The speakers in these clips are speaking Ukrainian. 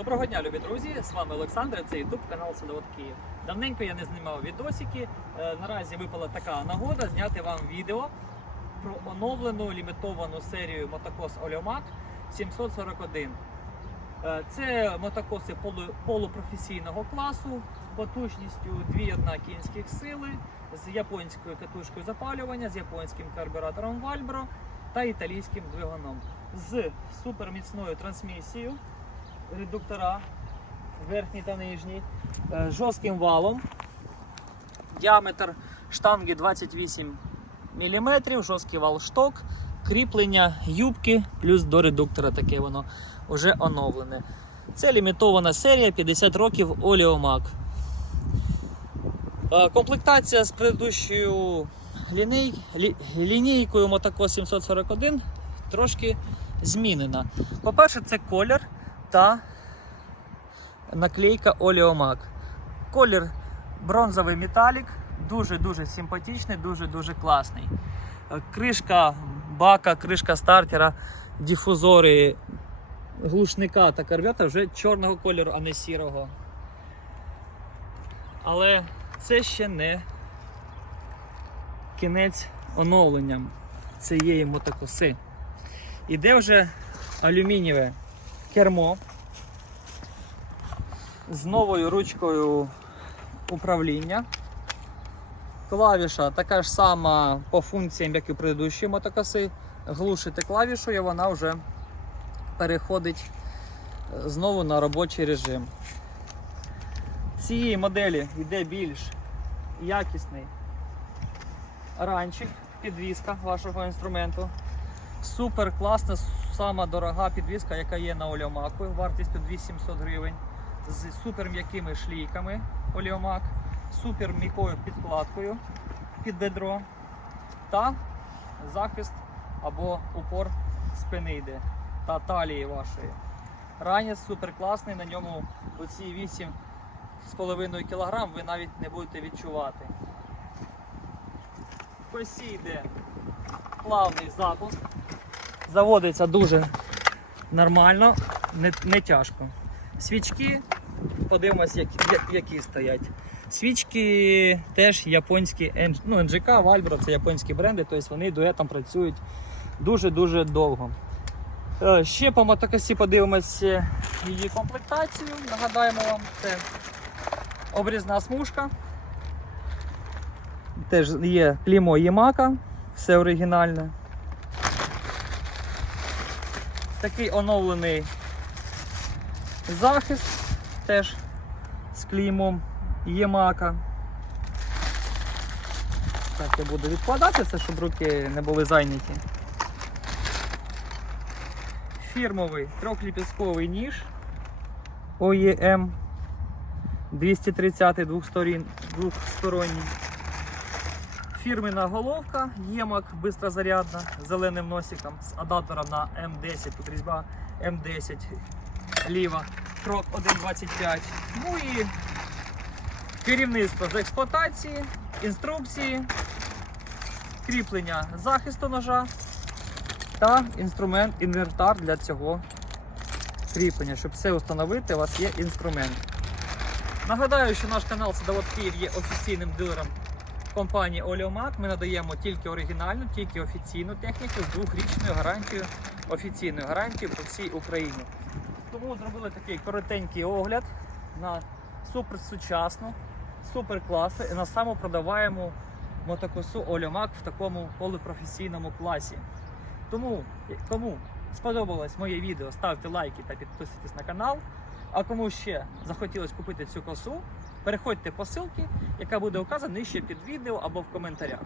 Доброго дня, любі друзі! З вами Олександр, це YouTube канал Садовод Київ. Давненько я не знімав відосики. Е, Наразі випала така нагода зняти вам відео про оновлену лімітовану серію мотокос Оліомак 741. Е, Це мотокоси полупрофесійного класу потужністю 2,1 кінських сили з японською катушкою запалювання, з японським карбюратором Valbro та італійським двигуном з суперміцною трансмісією редуктора верхній та нижній, е, жорстким валом. Діаметр штанги 28 мм, жорсткий вал шток, кріплення юбки, плюс до редуктора таке воно вже оновлене. Це лімітована серія 50 років Оліомак. Е, Комплектація з предыдущою ліній, лі- лінійкою Мотокос 741 трошки змінена. По-перше, це колір та наклейка Оліомак. Колір бронзовий металік, дуже-дуже симпатичний, дуже-дуже класний. Кришка бака, кришка стартера, дифузори глушника та карбюратора вже чорного кольору, а не сірого. Але це ще не кінець оновлення цієї мотокоси. Іде вже алюмінієве кермо з новою ручкою управління. Клавіша така ж сама по функціям, як і предыдущі мотокоси. Глушити клавішою, вона вже переходить е, знову на робочий режим. Цієї моделі йде більш якісний ранчик, підвізка вашого інструменту. Супер класна, сама дорога підвізка, яка є на Оліомаку, вартістю 2700 гривень, з супер м'якими шлійками Оліомак, супер м'якою підкладкою під бедро та захист або упор спини йде та талії вашої. Ранець супер класний, на ньому оці 8,5 кг ви навіть не будете відчувати. В косі йде плавний запуск. Заводиться дуже нормально, не, не тяжко. Свічки, подивимось, які, які стоять. Свічки теж японські, ну, NGK, Valbro, це японські бренди, тобто вони дуетом працюють дуже-дуже довго. Е, Ще по мотокосі подивимося її комплектацію. Нагадаємо вам, це обрізна смужка. Теж є клімо Ямака, все оригінальне. Такий оновлений захист теж з клеймом Ємака. Так, я буду відкладати це, щоб руки не були зайняті. Фірмовий трьохліпістковий ніж OEM 230 двохсторін, двохсторонній. Фірмена головка Ємак бистрозарядна з зеленим носиком з адаптером на М10, тут різьба М10 ліва, крок 1.25. Ну і керівництво з експлуатації, інструкції, кріплення захисту ножа та інструмент, інвентар для цього кріплення. Щоб все встановити, у вас є інструмент. Нагадаю, що наш канал Садовод Київ є офіційним дилером компанії Оліомак. Ми надаємо тільки оригінальну, тільки офіційну техніку з двохрічною гарантією, офіційною гарантією по всій Україні. Тому зробили такий коротенький огляд на суперсучасну, суперкласну і на саму продаваємо мотокосу Оліомак в такому полупрофесійному класі. Тому, кому сподобалось моє відео, ставте лайки та підписуйтесь на канал. А кому ще захотілося купити цю косу, переходьте по ссылці, яка буде указана нижче під відео або в коментарях.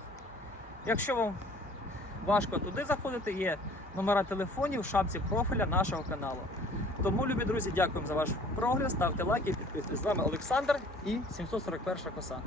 Якщо вам важко туди заходити, є номера телефонів в шапці профіля нашого каналу. Тому, любі друзі, дякуємо за ваш прогляд, ставте лайки, підписуйтесь. З вами Олександр і 741 коса.